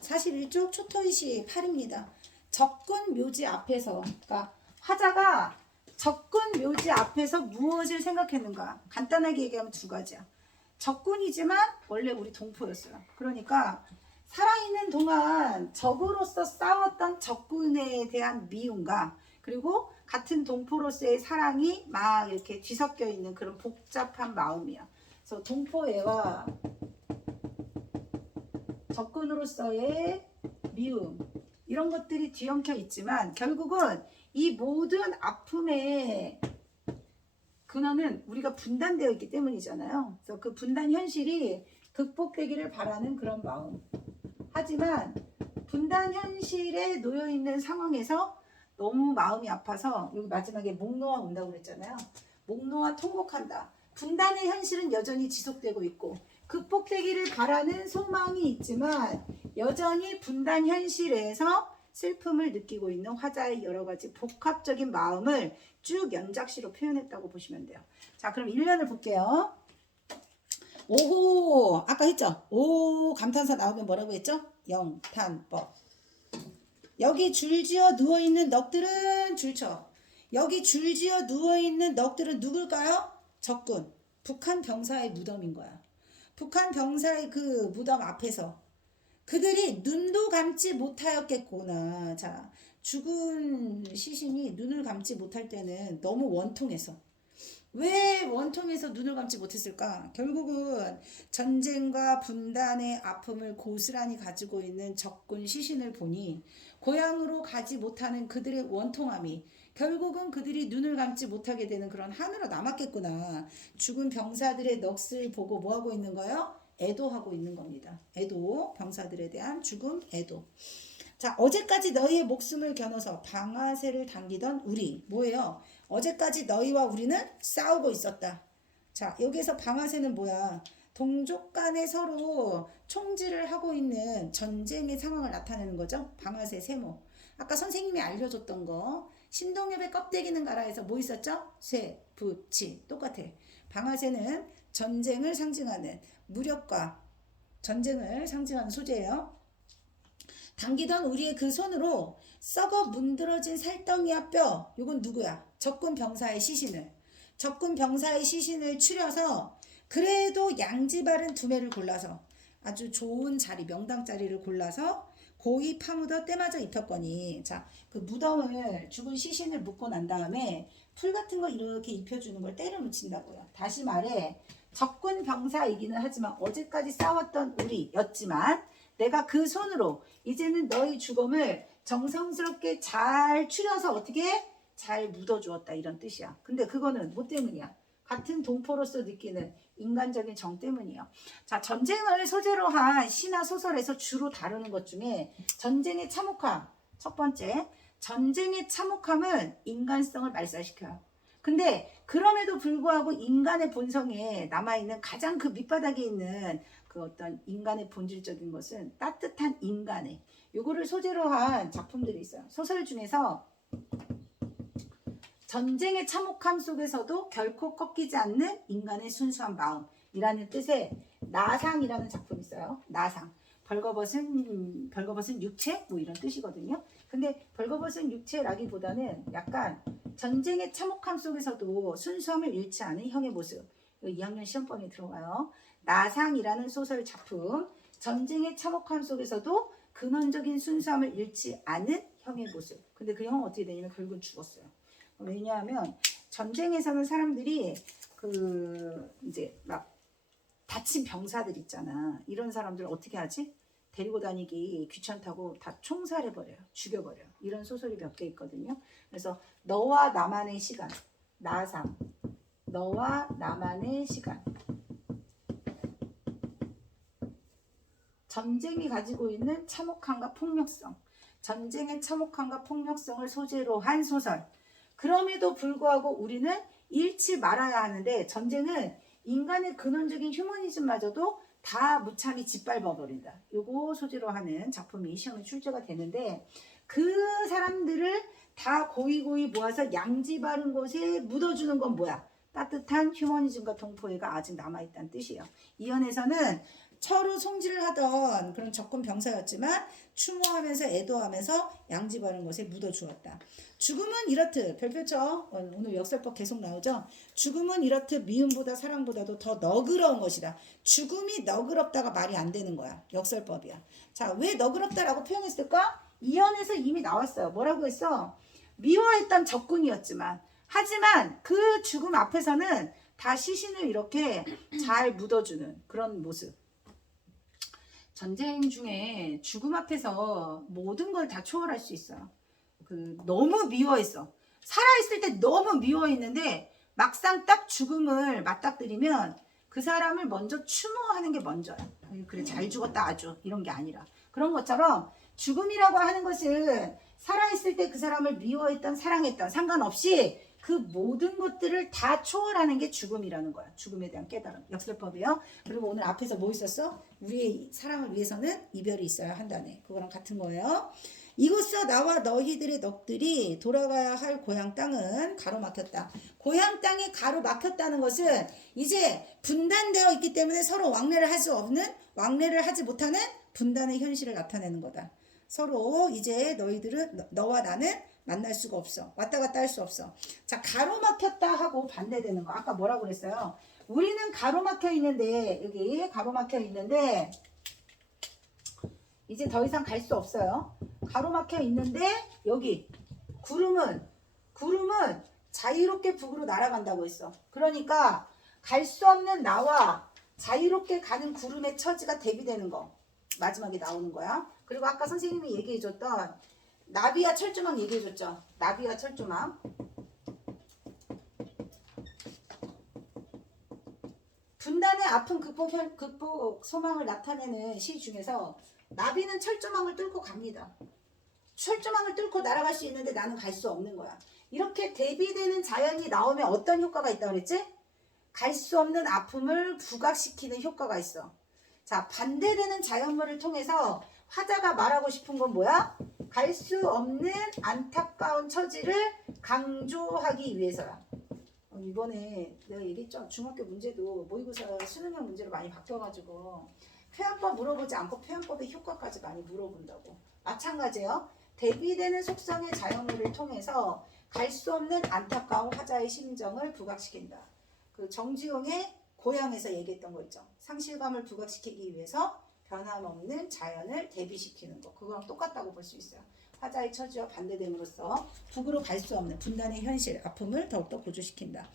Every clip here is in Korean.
사실 이쪽 초토의식 8입니다. 적군 묘지 앞에서, 그러니까 화자가 적군 묘지 앞에서 무엇을 생각했는가? 간단하게 얘기하면 두 가지야. 적군이지만 원래 우리 동포였어요. 그러니까 살아있는 동안 적으로서 싸웠던 적군에 대한 미움과 그리고 같은 동포로서의 사랑이 막 이렇게 뒤섞여 있는 그런 복잡한 마음이야. 그래서 동포애와 적군으로서의 미움 이런 것들이 뒤엉켜 있지만 결국은 이 모든 아픔의 근원은 우리가 분단되어 있기 때문이잖아요. 그래서 그 분단 현실이 극복되기를 바라는 그런 마음. 하지만 분단 현실에 놓여 있는 상황에서 너무 마음이 아파서 여기 마지막에 목놓아 온다고 그랬잖아요. 목놓아 통곡한다. 분단의 현실은 여전히 지속되고 있고 극복되기를 바라는 소망이 있지만 여전히 분단 현실에서 슬픔을 느끼고 있는 화자의 여러 가지 복합적인 마음을 쭉 연작시로 표현했다고 보시면 돼요. 자, 그럼 1년을 볼게요. 오호, 아까 했죠? 오, 감탄사 나오면 뭐라고 했죠? 영탄법. 여기 줄지어 누워있는 넋들은 줄쳐. 여기 줄지어 누워있는 넋들은 누굴까요? 적군. 북한 병사의 무덤인 거야. 북한 병사의 그 무덤 앞에서 그들이 눈도 감지 못하였겠구나. 자, 죽은 시신이 눈을 감지 못할 때는 너무 원통해서. 왜 원통해서 눈을 감지 못했을까? 결국은 전쟁과 분단의 아픔을 고스란히 가지고 있는 적군 시신을 보니 고향으로 가지 못하는 그들의 원통함이 결국은 그들이 눈을 감지 못하게 되는 그런 한으로 남았겠구나. 죽은 병사들의 넋을 보고 뭐하고 있는 거예요? 애도하고 있는 겁니다. 애도, 병사들에 대한 죽음, 애도. 자, 어제까지 너희의 목숨을 겨눠서 방아쇠를 당기던 우리. 뭐예요? 어제까지 너희와 우리는 싸우고 있었다. 자, 여기에서 방아쇠는 뭐야? 동족 간에 서로 총질을 하고 있는 전쟁의 상황을 나타내는 거죠. 방아쇠 세모. 아까 선생님이 알려줬던 거. 신동엽의 껍데기는 가라에서 뭐 있었죠? 쇠, 부치. 똑같아. 방아쇠는 전쟁을 상징하는 무력과 전쟁을 상징하는 소재예요. 당기던 우리의 그 손으로 썩어 문드러진 살덩이와 뼈, 이건 누구야? 적군 병사의 시신을. 적군 병사의 시신을 추려서 그래도 양지 바른 두매를 골라서 아주 좋은 자리, 명당 자리를 골라서 고이 파묻어 때마저 입혔거니. 자, 그 무덤을 죽은 시신을 묻고 난 다음에 풀 같은 거 이렇게 입혀주는 걸 때려 묻힌다고요. 다시 말해 적군 병사이기는 하지만 어제까지 싸웠던 우리였지만 내가 그 손으로 이제는 너희 죽음을 정성스럽게 잘 추려서 어떻게 잘 묻어주었다 이런 뜻이야. 근데 그거는 뭐 때문이야? 같은 동포로서 느끼는 인간적인 정 때문이에요. 자, 전쟁을 소재로 한 시나 소설에서 주로 다루는 것 중에 전쟁의 참혹함. 첫 번째, 전쟁의 참혹함은 인간성을 말살시켜요. 근데 그럼에도 불구하고 인간의 본성에 남아있는 가장 그 밑바닥에 있는 그 어떤 인간의 본질적인 것은 따뜻한 인간의 요거를 소재로 한 작품들이 있어요. 소설 중에서 전쟁의 참혹함 속에서도 결코 꺾이지 않는 인간의 순수한 마음이라는 뜻의 나상이라는 작품이 있어요. 나상. 벌거벗은 육체 뭐 이런 뜻이거든요. 근데 벌거벗은 육체라기보다는 약간 전쟁의 참혹함 속에서도 순수함을 잃지 않은 형의 모습. 2학년 시험범위에 들어가요. 나상이라는 소설 작품. 전쟁의 참혹함 속에서도 근원적인 순수함을 잃지 않은 형의 모습. 근데 그 형은 어떻게 되냐면 결국은 죽었어요. 왜냐하면 전쟁에서는 사람들이 그 이제 막 다친 병사들 있잖아. 이런 사람들 어떻게 하지? 데리고 다니기 귀찮다고 다 총살해버려요. 죽여버려요. 이런 소설이 몇 개 있거든요. 그래서 너와 나만의 시간. 나상. 너와 나만의 시간. 전쟁이 가지고 있는 참혹함과 폭력성. 전쟁의 참혹함과 폭력성을 소재로 한 소설. 그럼에도 불구하고 우리는 잃지 말아야 하는데 전쟁은 인간의 근원적인 휴머니즘마저도 다 무참히 짓밟아 버린다. 요거 소재로 하는 작품이 시험에 출제가 되는데 그 사람들을 다 고이고이 모아서 양지 바른 곳에 묻어주는 건 뭐야? 따뜻한 휴머니즘과 동포애가 아직 남아있다는 뜻이에요. 이 연에서는 서로 송지를 하던 그런 적군 병사였지만 추모하면서 애도하면서 양지바른 곳에 묻어주었다. 죽음은 이렇듯 별표죠. 오늘 역설법 계속 나오죠. 죽음은 이렇듯 미움보다 사랑보다도 더 너그러운 것이다. 죽음이 너그럽다가 말이 안 되는 거야. 역설법이야. 자, 왜 너그럽다라고 표현했을까? 이연에서 이미 나왔어요. 뭐라고 했어? 미워했던 적군이었지만 하지만 그 죽음 앞에서는 다 시신을 이렇게 잘 묻어주는 그런 모습. 전쟁 중에 죽음 앞에서 모든 걸 다 초월할 수 있어요. 너무 미워했어. 살아있을 때 너무 미워했는데 막상 딱 죽음을 맞닥뜨리면 그 사람을 먼저 추모하는 게 먼저야. 그래 잘 죽었다 아주 이런 게 아니라 그런 것처럼 죽음이라고 하는 것은 살아있을 때 그 사람을 미워했던 사랑했던 상관없이 그 모든 것들을 다 초월하는 게 죽음이라는 거야. 죽음에 대한 깨달음. 역설법이요. 그리고 오늘 앞에서 뭐 있었어? 우리의 사랑을 위해서는 이별이 있어야 한다네. 그거랑 같은 거예요. 이곳서 나와 너희들의 넋들이 돌아가야 할 고향 땅은 가로막혔다. 고향 땅이 가로막혔다는 것은 이제 분단되어 있기 때문에 서로 왕래를 할 수 없는, 왕래를 하지 못하는 분단의 현실을 나타내는 거다. 서로 이제 너희들은, 너와 나는 만날 수가 없어. 왔다 갔다 할 수 없어. 자, 가로막혔다 하고 반대되는 거. 아까 뭐라고 그랬어요? 우리는 가로막혀 있는데, 여기 가로막혀 있는데, 이제 더 이상 갈 수 없어요. 가로막혀 있는데 여기 구름은 자유롭게 북으로 날아간다고 했어. 그러니까 갈 수 없는 나와 자유롭게 가는 구름의 처지가 대비되는 거. 마지막에 나오는 거야. 그리고 아까 선생님이 얘기해줬던 나비와 철조망 얘기해줬죠. 나비와 철조망. 분단의 아픈 극복 소망을 나타내는 시 중에서 나비는 철조망을 뚫고 갑니다. 철조망을 뚫고 날아갈 수 있는데 나는 갈 수 없는 거야. 이렇게 대비되는 자연이 나오면 어떤 효과가 있다고 그랬지? 갈 수 없는 아픔을 부각시키는 효과가 있어. 자, 반대되는 자연물을 통해서 화자가 말하고 싶은 건 뭐야? 갈 수 없는 안타까운 처지를 강조하기 위해서야. 이번에 내가 얘기했죠. 중학교 문제도 모의고사 수능형 문제로 많이 바뀌어가지고 표현법 물어보지 않고 표현법의 효과까지 많이 물어본다고. 마찬가지예요. 대비되는 속성의 자연물을 통해서 갈 수 없는 안타까운 화자의 심정을 부각시킨다. 그 정지용의 고향에서 얘기했던 거 있죠. 상실감을 부각시키기 위해서 변함없는 자연을 대비시키는 거. 그거랑 똑같다고 볼 수 있어요. 화자의 처지와 반대됨으로써 북으로 갈 수 없는 분단의 현실, 아픔을 더욱더 고조시킨다.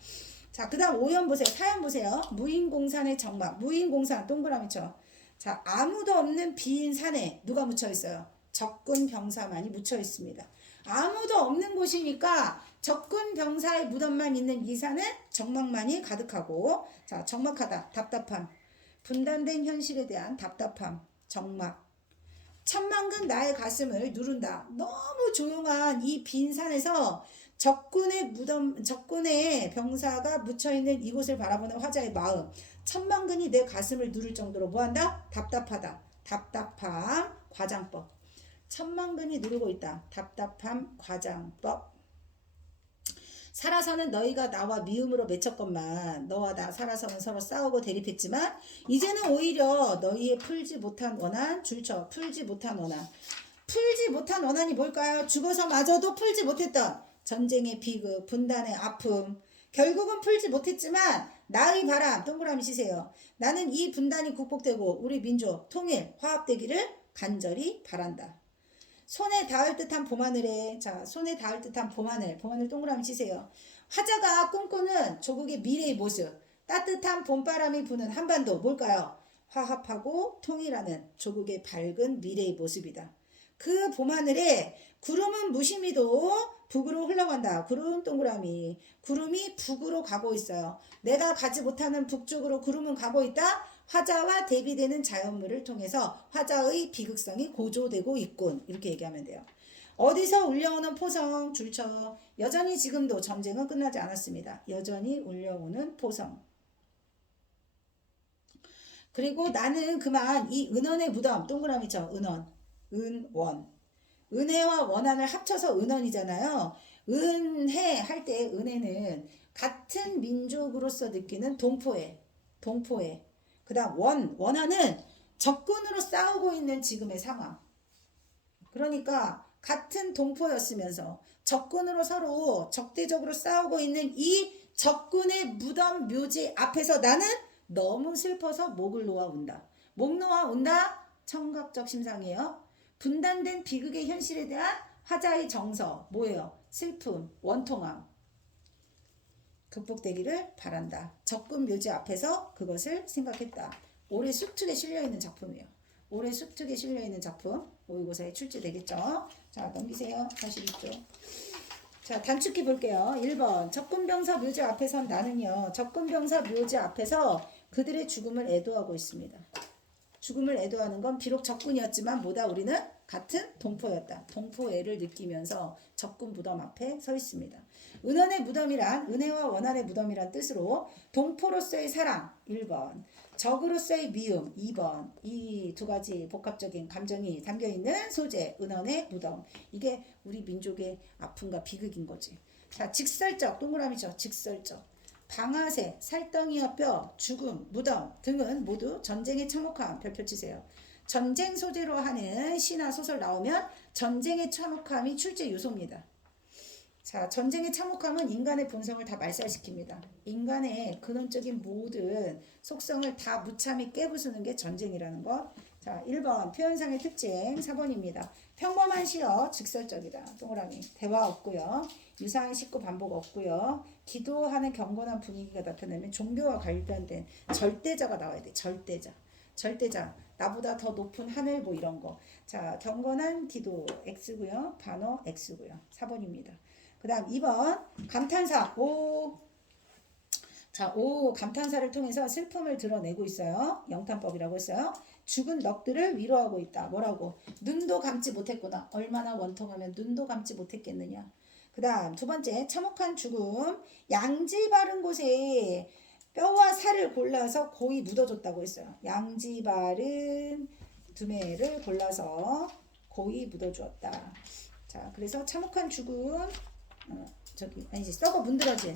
자, 그 다음 5연 보세요. 4연 보세요. 무인공산의 정막. 무인공산 동그라미 쳐. 자, 아무도 없는 빈 산에 누가 묻혀 있어요? 적군 병사만이 묻혀 있습니다. 아무도 없는 곳이니까 적군 병사의 무덤만 있는 이 산은 정막만이 가득하고, 자, 적막하다, 답답함, 분단된 현실에 대한 답답함, 정막. 천만근 나의 가슴을 누른다. 너무 조용한 이 빈 산에서 적군의 무덤, 적군의 병사가 묻혀있는 이곳을 바라보는 화자의 마음. 천만근이 내 가슴을 누를 정도로 뭐한다? 답답하다. 답답함, 과장법. 천만근이 누르고 있다. 답답함, 과장법. 살아서는 너희가 나와 미움으로 맺혔건만 너와 나 살아서는 서로 싸우고 대립했지만 이제는 오히려 너희의 풀지 못한 원한 줄쳐. 풀지 못한 원한. 풀지 못한 원한이 뭘까요? 죽어서마저도 풀지 못했던 전쟁의 비극, 분단의 아픔. 결국은 풀지 못했지만 나의 바람, 동그라미 치세요. 나는 이 분단이 극복되고 우리 민족 통일, 화합되기를 간절히 바란다. 손에 닿을 듯한 봄하늘에, 자, 손에 닿을 듯한 봄하늘, 봄하늘 동그라미 치세요. 화자가 꿈꾸는 조국의 미래의 모습, 따뜻한 봄바람이 부는 한반도, 뭘까요? 화합하고 통일하는 조국의 밝은 미래의 모습이다. 그 봄하늘에 구름은 무심히도 북으로 흘러간다. 구름 동그라미. 구름이 북으로 가고 있어요. 내가 가지 못하는 북쪽으로 구름은 가고 있다. 화자와 대비되는 자연물을 통해서 화자의 비극성이 고조되고 있군. 이렇게 얘기하면 돼요. 어디서 울려오는 포성 줄쳐. 여전히 지금도 전쟁은 끝나지 않았습니다. 여전히 울려오는 포성. 그리고 나는 그만 이 은원의 무덤 동그라미 쳐. 은원. 은원. 은혜와 원한을 합쳐서 은원이잖아요. 은혜 할 때 은혜는 같은 민족으로서 느끼는 동포애. 동포애. 그 다음 원한은 적군으로 싸우고 있는 지금의 상황. 그러니까 같은 동포였으면서 적군으로 서로 적대적으로 싸우고 있는 이 적군의 무덤 묘지 앞에서 나는 너무 슬퍼서 목을 놓아 운다. 목 놓아 운다? 청각적 심상이에요. 분단된 비극의 현실에 대한 화자의 정서. 뭐예요? 슬픔, 원통함. 극복되기를 바란다. 적군 묘지 앞에서 그것을 생각했다. 올해 쑥특에 실려있는 작품이에요. 올해 쑥특에 실려있는 작품 모의고사에 출제되겠죠. 자, 넘기세요. 42쪽. 자, 단축키 볼게요. 1번 적군병사 묘지 앞에선 나는요. 적군병사 묘지 앞에서 그들의 죽음을 애도하고 있습니다. 죽음을 애도하는 건 비록 적군이었지만 뭐다 우리는 같은 동포였다. 동포애를 느끼면서 적군 무덤 앞에 서 있습니다. 은원의 무덤이란 은혜와 원한의 무덤이란 뜻으로 동포로서의 사랑 1번, 적으로서의 미움 2번, 이 두 가지 복합적인 감정이 담겨있는 소재 은원의 무덤. 이게 우리 민족의 아픔과 비극인 거지. 자, 직설적 동그라미죠. 직설적. 방아쇠, 살덩이와 뼈, 죽음, 무덤 등은 모두 전쟁의 참혹함 별표 치세요. 전쟁 소재로 하는 시나 소설 나오면 전쟁의 참혹함이 출제 요소입니다. 자, 전쟁의 참혹함은 인간의 본성을 다 말살시킵니다. 인간의 근원적인 모든 속성을 다 무참히 깨부수는 게 전쟁이라는 것. 자, 1번 표현상의 특징 4번입니다. 평범한 시어 직설적이다. 동그라미. 대화 없고요. 유사한 식구 반복 없고요. 기도하는 경건한 분위기가 나타나면 종교와 관련된 절대자가 나와야 돼. 절대자. 절대자. 나보다 더 높은 하늘 뭐 이런 거. 자, 경건한 기도 X고요. 반어 X고요. 4번입니다. 그 다음 2번 감탄사. 오. 자, 오 감탄사를 통해서 슬픔을 드러내고 있어요. 영탄법이라고 했어요. 죽은 넋들을 위로하고 있다. 뭐라고? 눈도 감지 못했구나. 얼마나 원통하면 눈도 감지 못했겠느냐. 그 다음 두 번째 참혹한 죽음. 양지 바른 곳에 뼈와 살을 골라서 고이 묻어줬다고 했어요. 양지 바른 두매를 골라서 고이 묻어주었다. 자, 그래서 참혹한 죽음.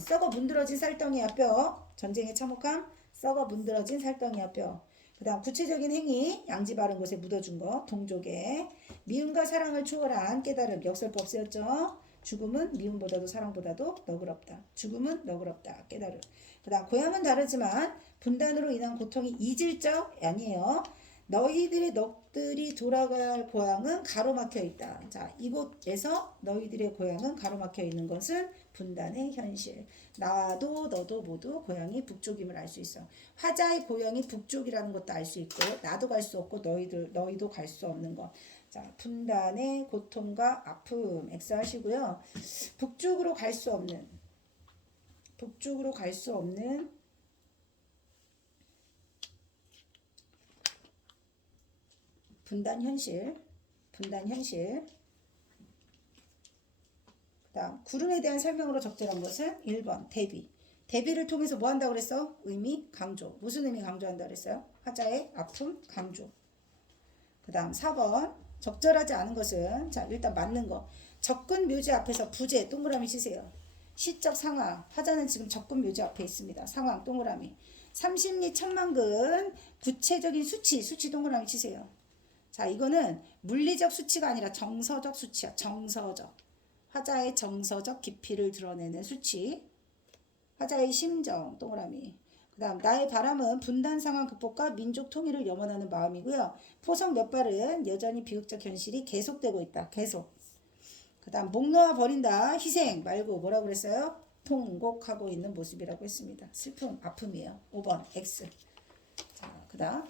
썩어 문드러진 쌀덩이와 뼈. 전쟁의 참혹함. 썩어 문드러진 쌀덩이와 뼈. 그 다음 구체적인 행위. 양지 바른 곳에 묻어준 거. 동족의 미움과 사랑을 초월한 깨달음. 역설법 쓰였죠. 죽음은 미움보다도 사랑보다도 너그럽다. 죽음은 너그럽다. 깨달음. 그 다음 고향은 다르지만 분단으로 인한 고통이 이질적 아니에요. 너희들의 넋들이 돌아갈 고향은 가로막혀 있다. 자, 이곳에서 너희들의 고향은 가로막혀 있는 것은 분단의 현실. 나도 너도 모두 고향이 북쪽임을 알 수 있어. 화자의 고향이 북쪽이라는 것도 알 수 있고 나도 갈 수 없고 너희도 갈 수 없는 것. 자, 분단의 고통과 아픔 X 하시고요. 북쪽으로 갈 수 없는 분단 현실. 그 다음 구름에 대한 설명으로 적절한 것은 1번 대비. 대비를 통해서 뭐 한다고 그랬어? 의미 강조. 무슨 의미 강조한다 그랬어요? 화자의 아픔 강조. 그 다음 4번 적절하지 않은 것은 자 일단 맞는 거. 적군 묘지 앞에서 부재 동그라미 치세요. 시적 상황. 화자는 지금 적군 묘지 앞에 있습니다. 상황 동그라미. 30리 천만근 구체적인 수치 동그라미 치세요. 자, 이거는 물리적 수치가 아니라 정서적 수치야. 정서적. 화자의 정서적 깊이를 드러내는 수치. 화자의 심정. 동그라미. 그 다음 나의 바람은 분단 상황 극복과 민족 통일을 염원하는 마음이고요. 포석 몇 발은 여전히 비극적 현실이 계속되고 있다. 계속. 그 다음 목 놓아 버린다. 희생 말고 뭐라고 그랬어요? 통곡하고 있는 모습이라고 했습니다. 슬픔, 아픔이에요. 5번 X. 자, 그 다음